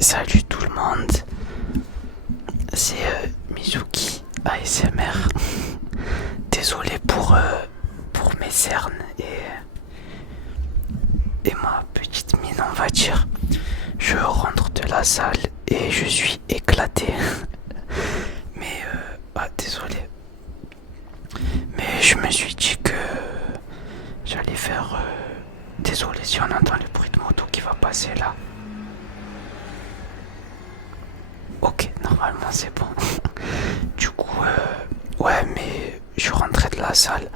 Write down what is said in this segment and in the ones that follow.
Salut tout le monde, c'est Mizuki ASMR. Désolé pour mes cernes et ma petite mine, on va dire. Je rentre de la salle et je suis éclaté. Mais désolé. Mais je me suis dit que j'allais faire. Désolé si on entend le bruit de moto qui va passer là. Ok, normalement c'est bon. Du coup, ouais, mais je rentrais de la salle,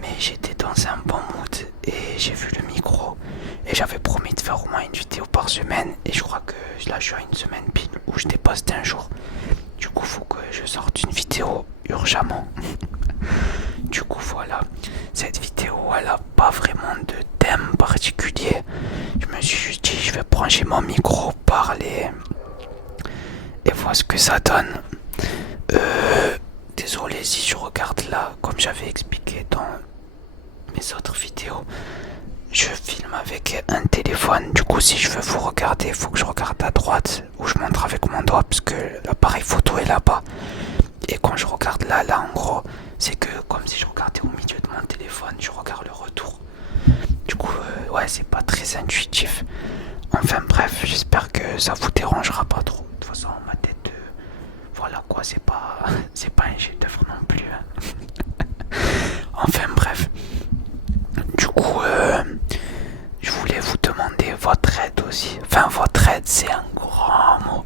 mais j'étais dans un bon mood et j'ai vu le micro et j'avais promis de faire au moins une vidéo par semaine et je crois que là je suis à une semaine pile où je dépasse d'un jour. Du coup, faut que je sorte une vidéo urgemment. Du coup, voilà, cette vidéo elle a pas vraiment de thème particulier. Je me suis juste dit, je vais brancher mon micro, parler et voir ce que ça donne. Désolé si je regarde là, comme j'avais expliqué dans mes autres vidéos, je filme avec un téléphone. Du coup, si je veux vous regarder, il faut que je regarde à droite ou je montre avec mon doigt parce que l'appareil photo est là-bas. Et quand je regarde là en gros, c'est que comme si je regardais au milieu de mon téléphone, je regarde le retour. Du coup, ouais, c'est pas très intuitif. Enfin bref, j'espère que ça vous dérangera pas trop. De toute façon, ma tête, voilà quoi, c'est pas un chef-d'œuvre non plus. Enfin bref. Du coup, je voulais vous demander votre aide aussi. Enfin, votre aide, c'est un grand mot.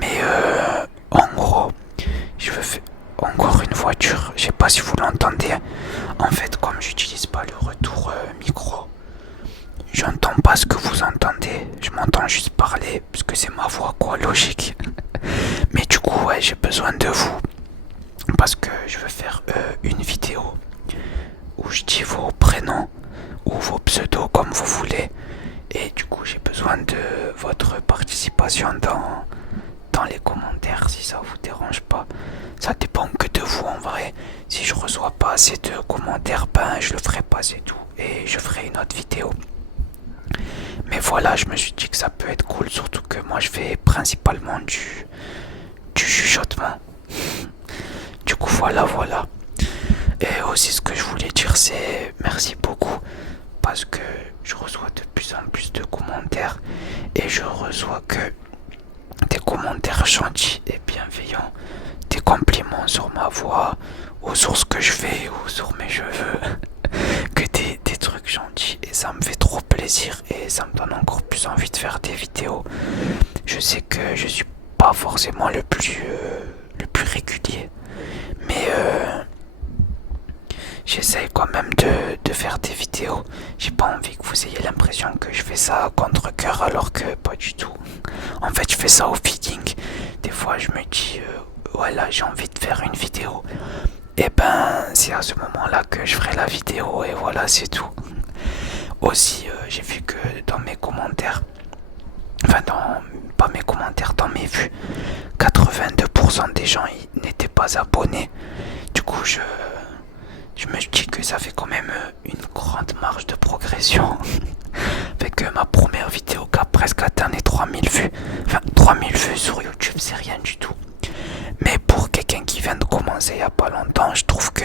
Mais en gros, je veux faire encore une voiture. Je sais pas si vous l'entendez. En fait, comme j'utilise pas le retour micro, j'entends pas ce que vous entendez. Je m'entends juste parler parce que c'est ma voix, quoi, logique. Mais du coup, ouais, j'ai besoin de vous parce que je veux faire une vidéo où je dis vos prénoms ou vos pseudos comme vous voulez. Et du coup, j'ai besoin de votre participation dans les commentaires si ça vous dérange pas. Ça dépend que de vous en vrai. Si je reçois pas assez de commentaires, ben je le ferai pas, c'est tout. Et je ferai une autre vidéo. Mais voilà, je me suis dit que ça peut être cool, surtout que moi je fais principalement du chuchotement. Du coup, voilà. Et aussi, ce que je voulais dire, c'est merci beaucoup parce que je reçois de plus en plus de commentaires et je reçois que des commentaires gentils et bienveillants, des compliments sur ma voix ou sur ce que je fais ou sur mes cheveux, que des trucs gentils et ça me fait trop plaisir et ça me donne encore plus envie de faire des vidéos. Je sais que je suis pas forcément le plus régulier, mais j'essaye quand même de faire des vidéos. J'ai pas envie que vous ayez l'impression que je fais ça à contre-cœur alors que pas du tout. En fait, je fais ça au feeling. Des fois, je me dis, voilà, j'ai envie de faire une vidéo. Et ben, c'est à ce moment-là que je ferai la vidéo et voilà, c'est tout. Aussi, j'ai vu que dans mes commentaires, enfin, pas mes commentaires, dans mes vues, 82% des gens n'étaient pas abonnés. Du coup, je me dis que ça fait quand même une grande marge de progression. Avec ma première vidéo qui a presque atteint les 3000 vues. Enfin, 3000 vues sur YouTube, c'est rien du tout. Mais pour quelqu'un qui vient de commencer il y a pas longtemps, je trouve que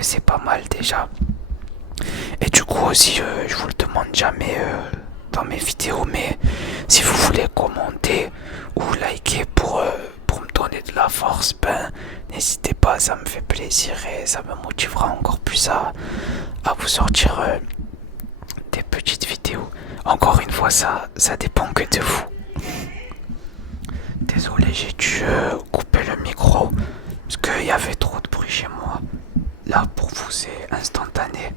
c'est pas mal déjà. Et du coup aussi, je vous le demande jamais dans mes vidéos, mais si vous voulez commenter ou liker pour me donner de la force, ben n'hésitez pas, ça me fait plaisir et ça me motivera encore plus à vous sortir des petites vidéos. Encore une fois, ça dépend que de vous. Désolé, j'ai dû couper le micro parce qu'il y avait trop de bruit chez moi. Là, pour vous, c'est instantané.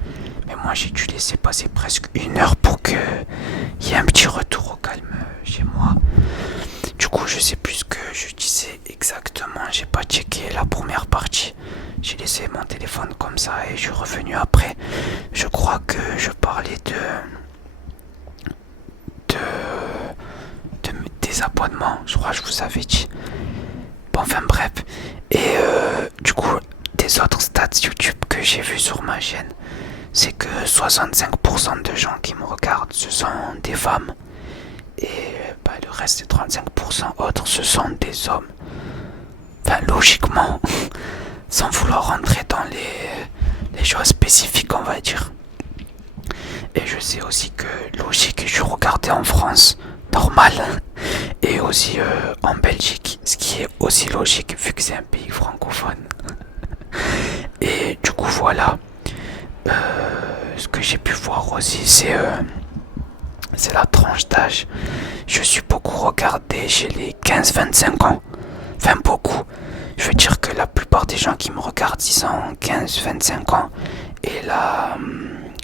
Mais moi, j'ai dû laisser passer presque une heure pour qu'il y ait un petit retour au calme chez moi. Du coup, je sais plus ce que je disais exactement. J'ai pas checké la première partie. J'ai laissé mon téléphone comme ça et je suis revenu après. Je crois que je parlais des abonnements. Je crois que je vous avais dit. Bon, enfin bref. Et du coup, des autres stats YouTube que j'ai vu sur ma chaîne, c'est que 65% de gens qui me regardent, ce sont des femmes. Et bah, le reste 35% autres, ce sont des hommes. Enfin, logiquement, sans vouloir rentrer dans les choses spécifiques, on va dire. Et je sais aussi que logique, je regardais en France, normal, et aussi en Belgique, ce qui est aussi logique vu que c'est un pays francophone. Et du coup, voilà. Ce que j'ai pu voir aussi, c'est la tranche d'âge. Je suis beaucoup regardé chez les 15-25 ans. Enfin, beaucoup. Je veux dire que la plupart des gens qui me regardent, ils ont 15-25 ans. Et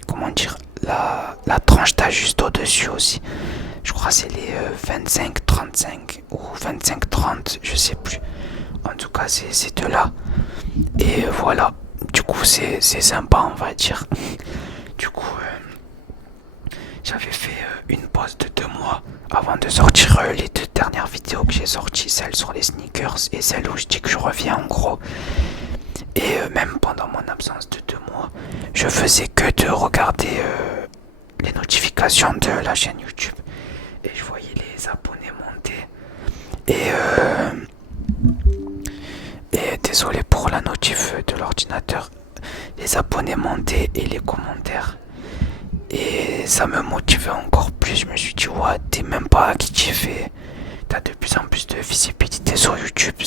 comment dire, la tranche d'âge juste au-dessus aussi. Je crois que c'est les 25-35 ou 25-30, je sais plus. En tout cas, c'est ces deux-là. Et voilà. Du coup, c'est sympa, on va dire. Du coup, j'avais fait une pause de 2 mois avant de sortir les 2 dernières vidéos que j'ai sorties, celle sur les sneakers et celle où je dis que je reviens en gros. Et même pendant mon absence de 2 mois, je faisais que de regarder les notifications de la chaîne YouTube. Et je voyais les abonnés monter. Et désolé pour la notif de l'ordinateur. Les abonnés montaient et les commentaires. Et ça me motivait encore plus. Je me suis dit, ouais, t'es même pas activé. T'as de plus en plus de visibilité sur YouTube.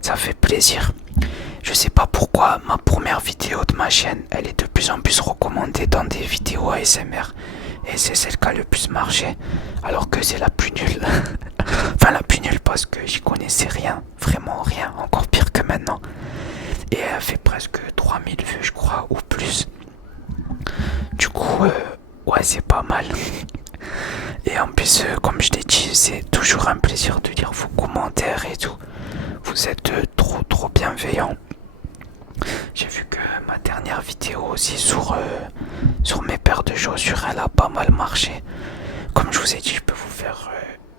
Ça fait plaisir. Je sais pas pourquoi ma première vidéo de ma chaîne, elle est de plus en plus recommandée dans des vidéos ASMR. Et c'est celle qui a le plus marché. Alors que c'est la plus nulle. Enfin, la plus nulle parce que j'y connaissais rien. Vraiment rien. Encore pire que maintenant. Et elle fait presque 3000 vues, je crois, ou plus. Du coup, ouais, c'est pas mal. Et en plus, comme je l'ai dit, c'est toujours un plaisir de lire vos commentaires et tout. Vous êtes trop bienveillants. J'ai vu que ma dernière vidéo aussi sur mes paires de chaussures, elle a pas mal marché. Comme je vous ai dit, je peux vous faire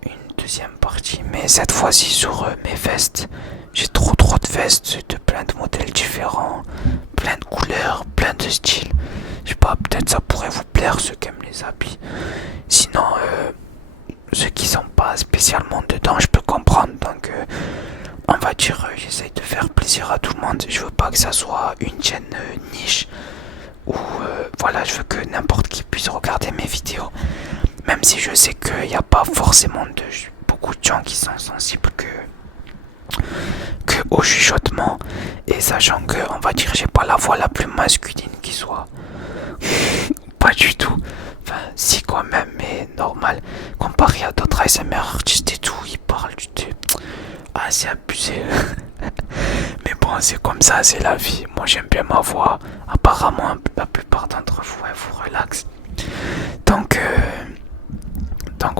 une deuxième partie, mais cette fois-ci sur mes vestes. J'ai trop de vestes de plein de modèles différents, plein de couleurs, plein de styles. Je sais pas, peut-être ça pourrait vous plaire ceux qui aiment les habits. Sinon, ceux qui sont pas spécialement dedans, je peux comprendre. Donc, on va dire, j'essaye de faire plaisir à tout le monde. Je veux pas que ça soit une chaîne niche où, voilà, je veux que n'importe qui puisse regarder mes vidéos. Même si je sais qu'il n'y a pas forcément beaucoup de gens qui sont sensibles que au chuchotement, et sachant que, on va dire, j'ai pas la voix la plus masculine qui soit. Pas du tout. Enfin, si quand même, mais normal. Comparé à d'autres ASMR artistes et tout, ils parlent du assez abusé. Mais bon, c'est comme ça, c'est la vie. Moi, j'aime bien ma voix. Apparemment, la plupart d'entre vous, elle vous relaxe. Donc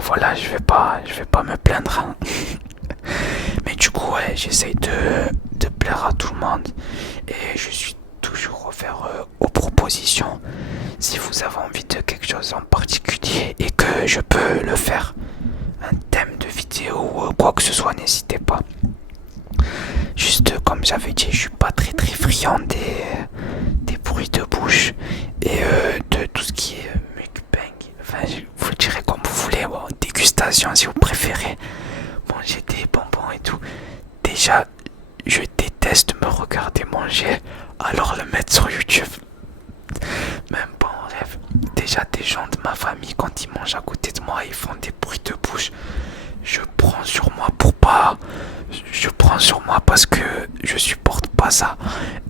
voilà, je vais pas me plaindre. Hein. Mais du coup, ouais, j'essaye de plaire à tout le monde. Et je suis toujours ouvert aux propositions. Si vous avez envie de quelque chose en particulier et que je peux le faire, un thème de vidéo ou quoi que ce soit, n'hésitez pas. Juste comme j'avais dit, je suis pas très friand des bruits de bouche et de tout ce qui est mukbang. Enfin, vous le direz comme vous voulez, bon, dégustation si vous préférez. Manger des bonbons et tout. Déjà, je déteste me regarder manger, alors le mettre sur YouTube. Même pas en rêve. Déjà, des gens de ma famille, quand ils mangent à côté de moi, ils font des bruits de bouche. Je prends sur moi parce que je supporte pas ça.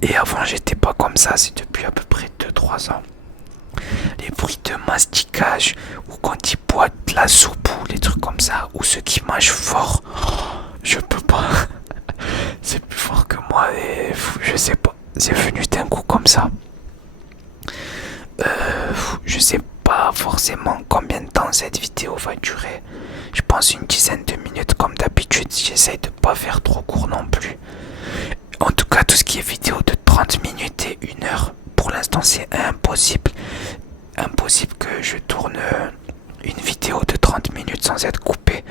Et avant, j'étais pas comme ça. C'est depuis à peu près 2-3 ans. Les bruits de masticage, ou quand ils boivent de la soupe, ou les trucs comme ça, ou ceux qui mangent fort, je peux pas. C'est plus fort que moi et je sais pas. C'est venu d'un coup comme ça. Je sais pas forcément combien de temps cette vidéo va durer. Je pense une dizaine de minutes comme d'habitude. J'essaye de pas faire trop court non plus. En tout cas, tout ce qui est vidéo de 30 minutes et 1 heure, pour l'instant c'est impossible. Impossible que je tourne une vidéo de 30 minutes sans être coupé.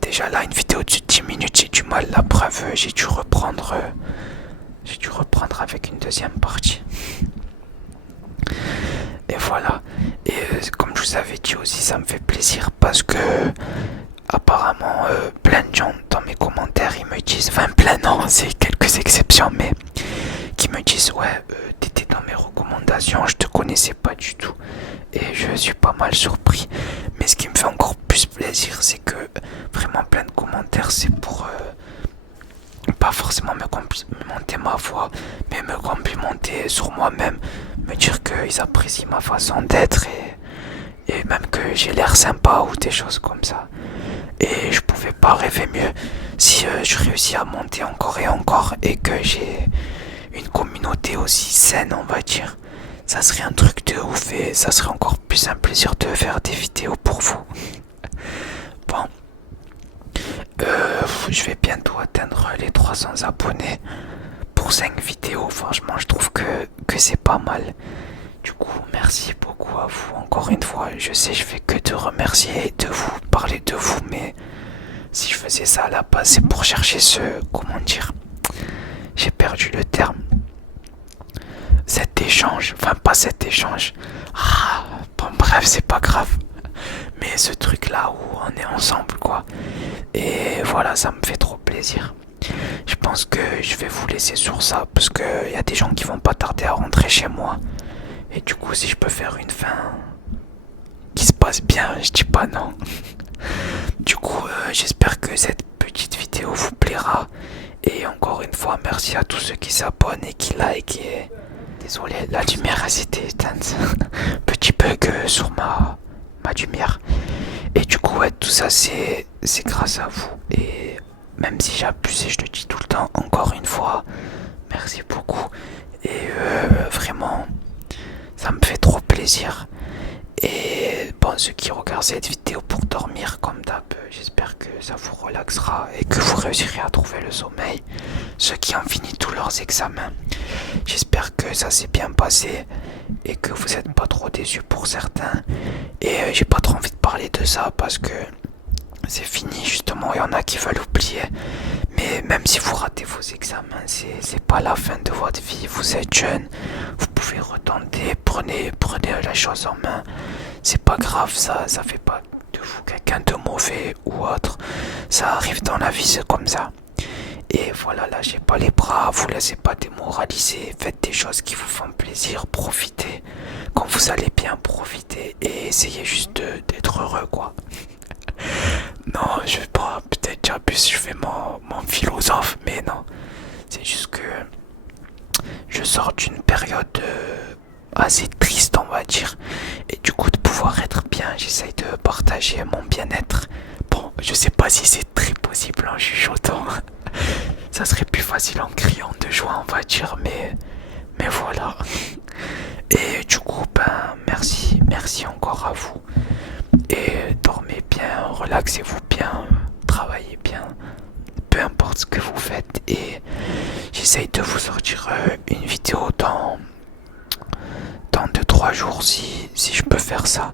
Déjà là, une vidéo de 10 minutes, j'ai du mal. La preuve, j'ai dû reprendre avec une deuxième partie. Et voilà. Et comme je vous avais dit aussi, ça me fait plaisir parce que c'est quelques exceptions, mais qui me disent ouais, t'étais dans mes recommandations, je te connaissais pas du tout et je suis pas mal surpris. Mais ce qui me fait encore plus plaisir, c'est que vraiment plein de commentaires, c'est pour pas forcément me complimenter ma voix, mais me complimenter sur moi-même, me dire qu'ils apprécient ma façon d'être et même que j'ai l'air sympa ou des choses comme ça. Et je pouvais pas rêver mieux si je réussis à monter encore et encore et que j'ai une communauté aussi saine, on va dire. Ça serait un truc de ouf et ça serait encore plus un plaisir de faire des vidéos pour vous. Bon, je vais bientôt atteindre les 300 abonnés pour 5 vidéos. Franchement, je trouve que c'est pas mal. Du coup, merci beaucoup à vous. Encore une fois, je sais, je fais que de remercier et de vous parler de vous, mais si je faisais ça à la base, c'est pour chercher ce... Comment dire? J'ai perdu le terme. Cet échange. Enfin, pas cet échange. Ah, bon, bref, c'est pas grave. Mais ce truc-là où on est ensemble, quoi. Et voilà, ça me fait trop plaisir. Je pense que je vais vous laisser sur ça, parce qu'il y a des gens qui vont pas tarder à rentrer chez moi. Et du coup, si je peux faire une fin qui se passe bien, je dis pas non. Du coup, j'espère que cette petite vidéo vous plaira. Et encore une fois, merci à tous ceux qui s'abonnent et qui like. Et... Désolé, la lumière a été éteinte. Petit bug sur ma lumière. Et du coup, ouais, tout ça, c'est grâce à vous. Et même si j'ai abusé, je le dis tout le temps, encore une fois, merci beaucoup. Et vraiment, ça me fait trop plaisir. Et bon, ceux qui regardent cette vidéo pour dormir, comme d'hab, j'espère que ça vous relaxera et que vous réussirez à trouver le sommeil. Ceux qui ont fini tous leurs examens, j'espère que ça s'est bien passé et que vous n'êtes pas trop déçus pour certains. Et j'ai pas trop envie de parler de ça parce que c'est fini justement, il y en a qui veulent oublier. Mais même si vous ratez vos examens, c'est pas la fin de votre vie. Vous êtes jeune, vous pouvez retenter, prenez la chose en main. C'est pas grave, ça fait pas de vous quelqu'un de mauvais ou autre. Ça arrive dans la vie, c'est comme ça. Et voilà, lâchez pas les bras, vous laissez pas démoraliser, faites des choses qui vous font plaisir, profitez. Quand vous allez bien, profiter et essayez juste d'être heureux, quoi. Non, je vais pas, peut-être j'abuse, je fais mon philosophe, mais non. C'est juste que je sors d'une période assez triste, on va dire. Et du coup, de pouvoir être bien, j'essaye de partager mon bien-être. Bon, je sais pas si c'est très possible en chuchotant. Ça serait plus facile en criant de joie, on va dire, mais voilà. Et du coup, ben, merci encore à vous. Et dormez bien, relaxez-vous bien, travaillez bien, peu importe ce que vous faites. Et j'essaye de vous sortir une vidéo dans 2-3 jours si je peux faire ça.